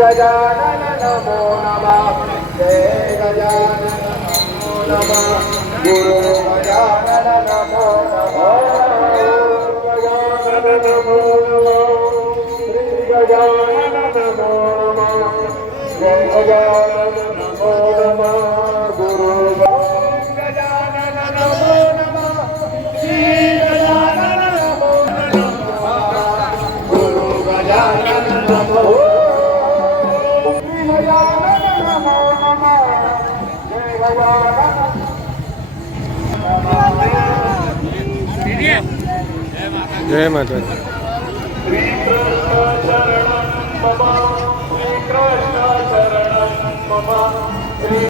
గజానన నమో నమ జయ గజానన నమో. నమ గురు గజానన నమో నమ గజానన నమో నమ శ్రీ గజానన જય માતાજી Three.